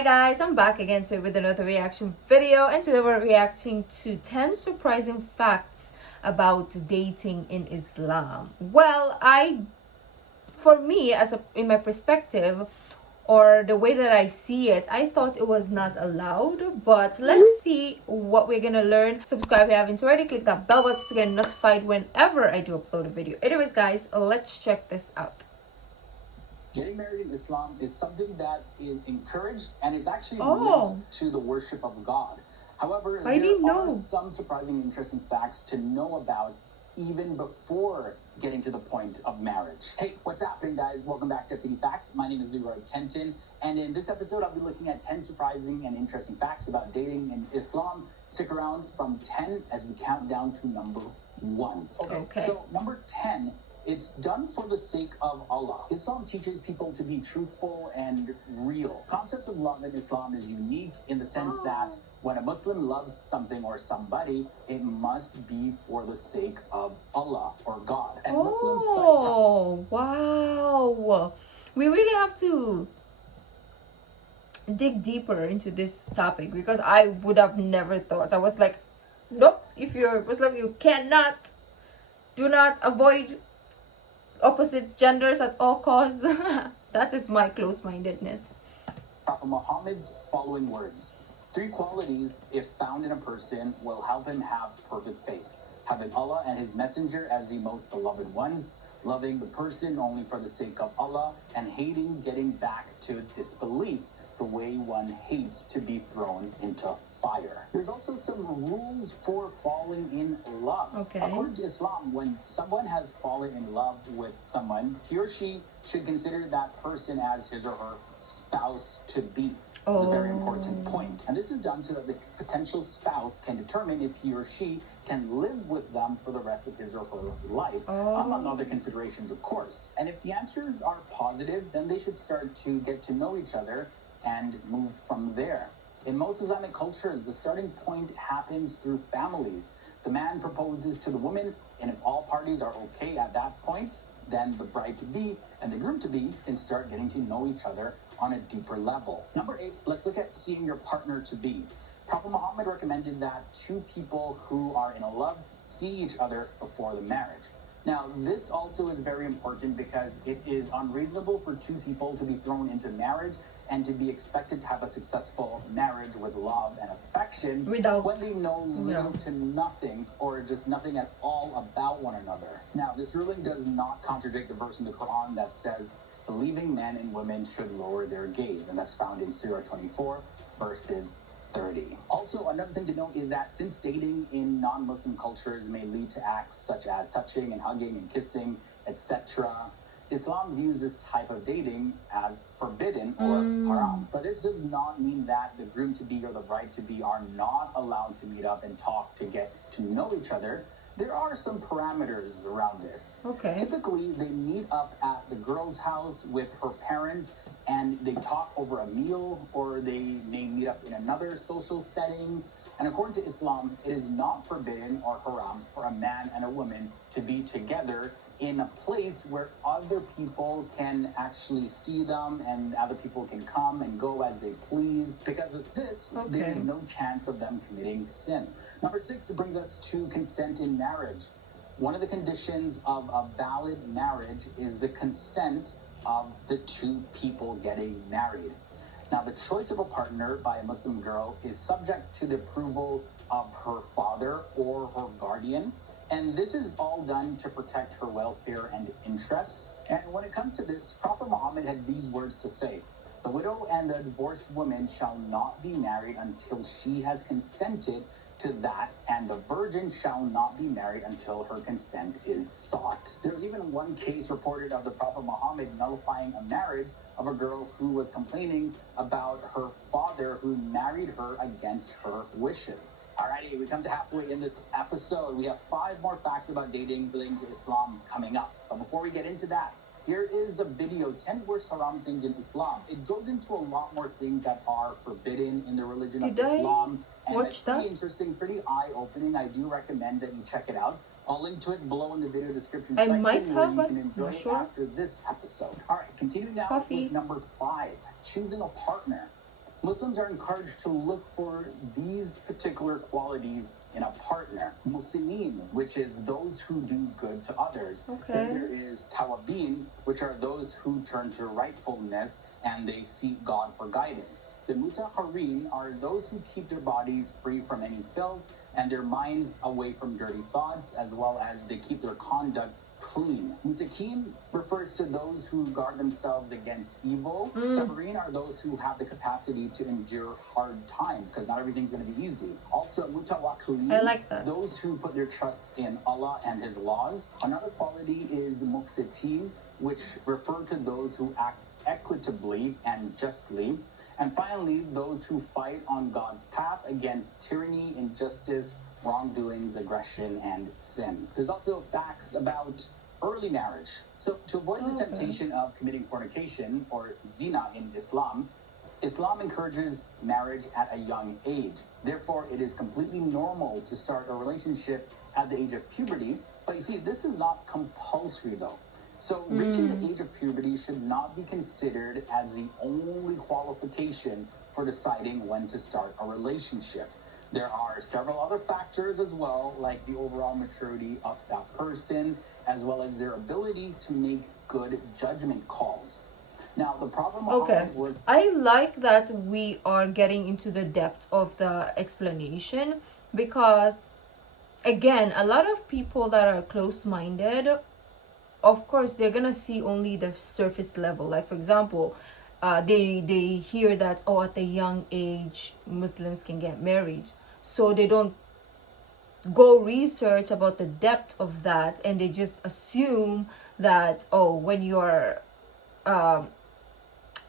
Hi guys, I'm back again with another reaction video, and today we're reacting to 10 surprising facts about dating in Islam. Well, for me, in my perspective, or the way that I see it, I thought it was not allowed, but let's see what we're gonna learn. Subscribe if you haven't already, click that bell button to get notified whenever I do upload a video. Anyways guys, let's check this out. Getting married in Islam is something that is encouraged and is actually linked to the worship of God. However, there are some surprising and interesting facts to know about even before getting to the point of marriage. Hey, what's happening guys? Welcome back to FTD Facts. My name is Leroy Kenton, and in this episode I'll be looking at 10 surprising and interesting facts about dating in Islam. Stick around from 10 as we count down to number 1. Okay. So number 10, it's done for the sake of Allah. Islam teaches people to be truthful and real. The concept of love in Islam is unique in the sense that when a Muslim loves something or somebody, it must be for the sake of Allah or God. And Muslims wow. We really have to dig deeper into this topic because I would have never thought. I was like, nope, if you're Muslim, you do not avoid opposite genders at all costs. That is my close-mindedness. Prophet Muhammad's following words: 3 qualities, if found in a person, will help him have perfect faith: having Allah and his messenger as the most beloved ones, loving the person only for the sake of Allah, and hating getting back to disbelief the way one hates to be thrown into fire. There's also some rules for falling in love. According to Islam, when someone has fallen in love with someone, he or she should consider that person as his or her spouse to be. This is a very important point. And this is done so that the potential spouse can determine if he or she can live with them for the rest of his or her life, among other considerations, of course. And if the answers are positive, then they should start to get to know each other and move from there. In most Islamic cultures, the starting point happens through families. The man proposes to the woman, and if all parties are okay at that point, then the bride-to-be and the groom-to-be can start getting to know each other on a deeper level. Number 8, let's look at seeing your partner-to-be. Prophet Muhammad recommended that 2 people who are in love see each other before the marriage. Now, this also is very important because it is unreasonable for 2 people to be thrown into marriage and to be expected to have a successful marriage with love and affection when they know little to nothing or just nothing at all about one another. Now, this ruling does not contradict the verse in the Quran that says believing men and women should lower their gaze, and that's found in Surah 24, verses 30. Also, another thing to note is that since dating in non-Muslim cultures may lead to acts such as touching and hugging and kissing, etc., Islam views this type of dating as forbidden or haram. But this does not mean that the groom-to-be or the bride-to-be are not allowed to meet up and talk to get to know each other. There are some parameters around this. Typically, they meet up at the girl's house with her parents and they talk over a meal, or they may meet up in another social setting. And according to Islam, it is not forbidden or haram for a man and a woman to be together in a place where other people can actually see them and other people can come and go as they please. Because of this, there is no chance of them committing sin. Number 6 brings us to consent in marriage. One of the conditions of a valid marriage is the consent of the 2 people getting married. Now, the choice of a partner by a Muslim girl is subject to the approval of her father or her guardian. And this is all done to protect her welfare and interests. And when it comes to this, Prophet Muhammad had these words to say: the widow and the divorced woman shall not be married until she has consented to that, and the virgin shall not be married until her consent is sought. There's even one case reported of the Prophet Muhammad nullifying a marriage of a girl who was complaining about her father who married her against her wishes. Alrighty, we come to halfway in this episode. We have 5 more facts about dating relating to Islam coming up. But before we get into that, here is a video, 10 worst haram things in Islam. It goes into a lot more things that are forbidden in the religion of Islam. And it's pretty interesting, pretty eye-opening. I do recommend that you check it out. I'll link to it below in the video description section where you can enjoy it after this episode. All right, continuing now with number 5, choosing a partner. Muslims are encouraged to look for these particular qualities in a partner. Muslimin, which is those who do good to others. Okay. Then there is tawabin, which are those who turn to rightfulness and they seek God for guidance. The mutaharin are those who keep their bodies free from any filth and their minds away from dirty thoughts, as well as they keep their conduct clean. Mutakin refers to those who guard themselves against evil. Sabarin are those who have the capacity to endure hard times, because not everything's going to be easy. Also, mutawakkilin, I like that. those who put their trust in Allah and His laws. Another quality is muqsitin, which refer to those who act equitably and justly. And finally, those who fight on God's path against tyranny, injustice, wrongdoings, aggression, and sin. There's also facts about early marriage. So to avoid the temptation of committing fornication or zina in Islam, Islam encourages marriage at a young age. Therefore, it is completely normal to start a relationship at the age of puberty. But you see, this is not compulsory though. So reaching the age of puberty should not be considered as the only qualification for deciding when to start a relationship. There are several other factors as well, like the overall maturity of that person, as well as their ability to make good judgment calls. Now, the problem was... I like that we are getting into the depth of the explanation, because, again, a lot of people that are close-minded, of course, they're gonna see only the surface level. Like, for example, they hear that, oh, at a young age Muslims can get married, so they don't go research about the depth of that, and they just assume that, oh, when you're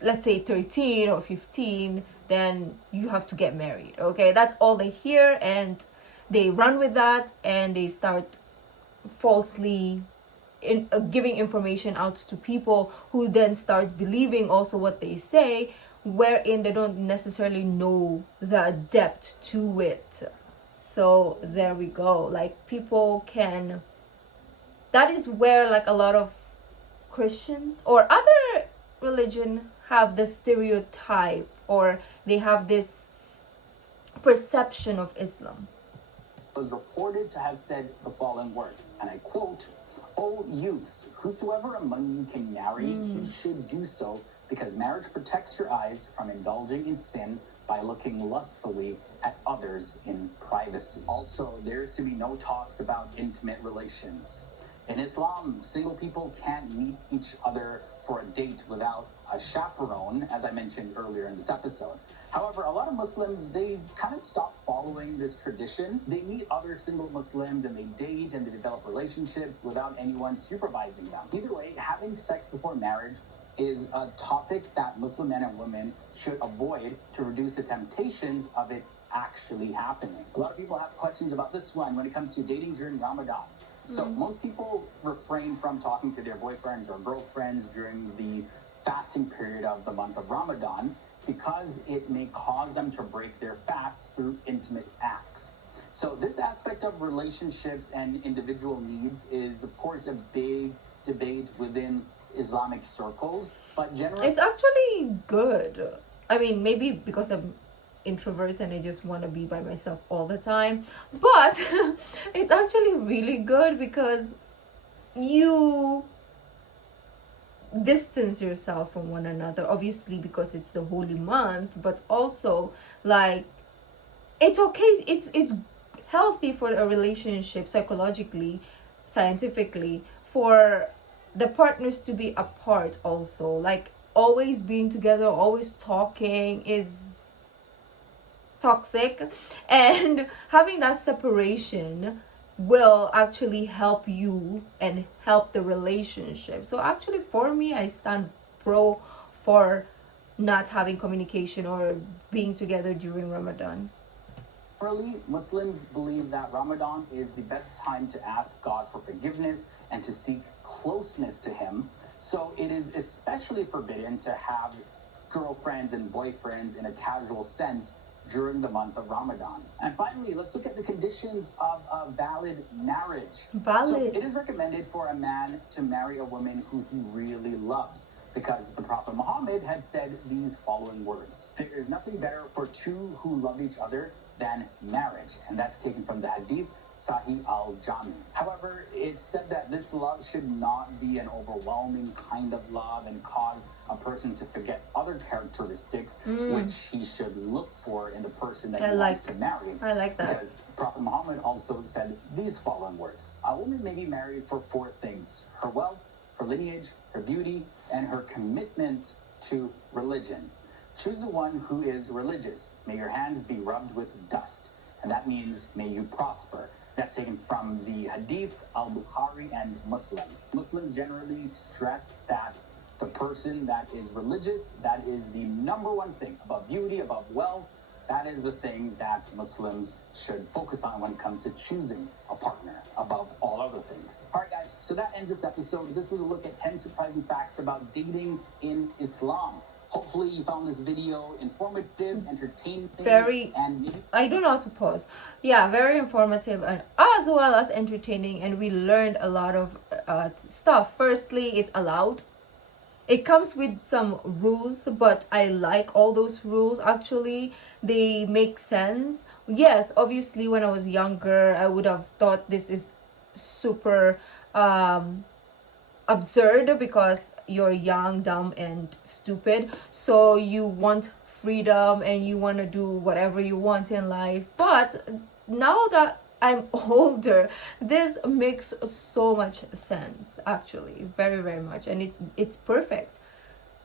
let's say 13 or 15, then you have to get married. Okay, that's all they hear, and they run with that, and they start falsely giving information out to people, who then start believing also what they say, wherein they don't necessarily know the depth to it. So there we go. Like, people can, that is where like a lot of Christians or other religion have the stereotype, or they have this perception of Islam. Was reported to have said the following words, and I quote, "O youths, whosoever among you can marry, he should do so, because marriage protects your eyes from indulging in sin by looking lustfully at others in privacy." Also, there's to be no talks about intimate relations. In Islam, single people can't meet each other for a date without a chaperone, as I mentioned earlier in this episode. However, a lot of Muslims, they kind of stopped following this tradition. They meet other single Muslims and they date and they develop relationships without anyone supervising them. Either way, having sex before marriage is a topic that Muslim men and women should avoid to reduce the temptations of it actually happening. A lot of people have questions about this one when it comes to dating during Ramadan. So most people refrain from talking to their boyfriends or girlfriends during the fasting period of the month of Ramadan, because it may cause them to break their fast through intimate acts. So this aspect of relationships and individual needs is, of course, a big debate within Islamic circles, but generally it's actually good. I mean, maybe because I'm introvert and I just want to be by myself all the time, but it's actually really good, because you distance yourself from one another, obviously because it's the holy month, but also like it's okay, it's healthy for a relationship, psychologically, scientifically, for the partners to be apart also. Like, always being together, always talking is toxic, and having that separation will actually help you and help the relationship. So actually, for me, I stand pro for not having communication or being together during Ramadan. Generally, Muslims believe that Ramadan is the best time to ask God for forgiveness and to seek closeness to Him. So it is especially forbidden to have girlfriends and boyfriends in a casual sense during the month of Ramadan. And finally, let's look at the conditions of a valid marriage. So it is recommended for a man to marry a woman who he really loves. because the Prophet Muhammad had said these following words: there is nothing better for two who love each other than marriage. And that's taken from the hadith Sahih al-Jami. However, it's said that this love should not be an overwhelming kind of love and cause a person to forget other characteristics which he should look for in the person that he wants to marry. I like that. Because Prophet Muhammad also said these following words: a woman may be married for 4 things: her wealth, her lineage, her beauty, and her commitment to religion. Choose the one who is religious. May your hands be rubbed with dust. And that means may you prosper. That's taken from the Hadith al-Bukhari and Muslim. Muslims generally stress that the person that is religious, that is the number one thing above beauty, above wealth. That is the thing that Muslims should focus on when it comes to choosing a partner above all other things. All right, guys, so that ends this episode. This was a look at 10 surprising facts about dating in Islam. Hopefully you found this video informative, entertaining, and I don't know how to pause. Yeah, very informative and as well as entertaining, and we learned a lot of stuff. Firstly, it's allowed. It comes with some rules, but I like all those rules. Actually, they make sense. Yes, obviously when I was younger, I would have thought this is super absurd because you're young, dumb, and stupid. So you want freedom and you want to do whatever you want in life. But now that I'm older, this makes so much sense, actually, very, very much, and it's perfect.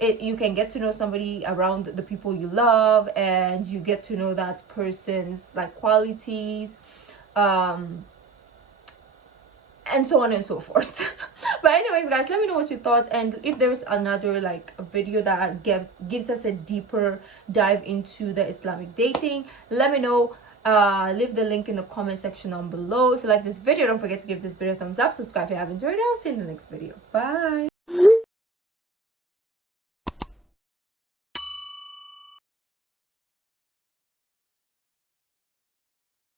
You can get to know somebody around the people you love, and you get to know that person's like qualities, and so on and so forth. But anyways, guys, let me know what you thought, and if there's another like a video that gives us a deeper dive into the Islamic dating, let me know. Leave the link in the comment section down below. If you like this video, don't forget to give this video a thumbs up, subscribe if you haven't already. I'll see you in the next video. Bye.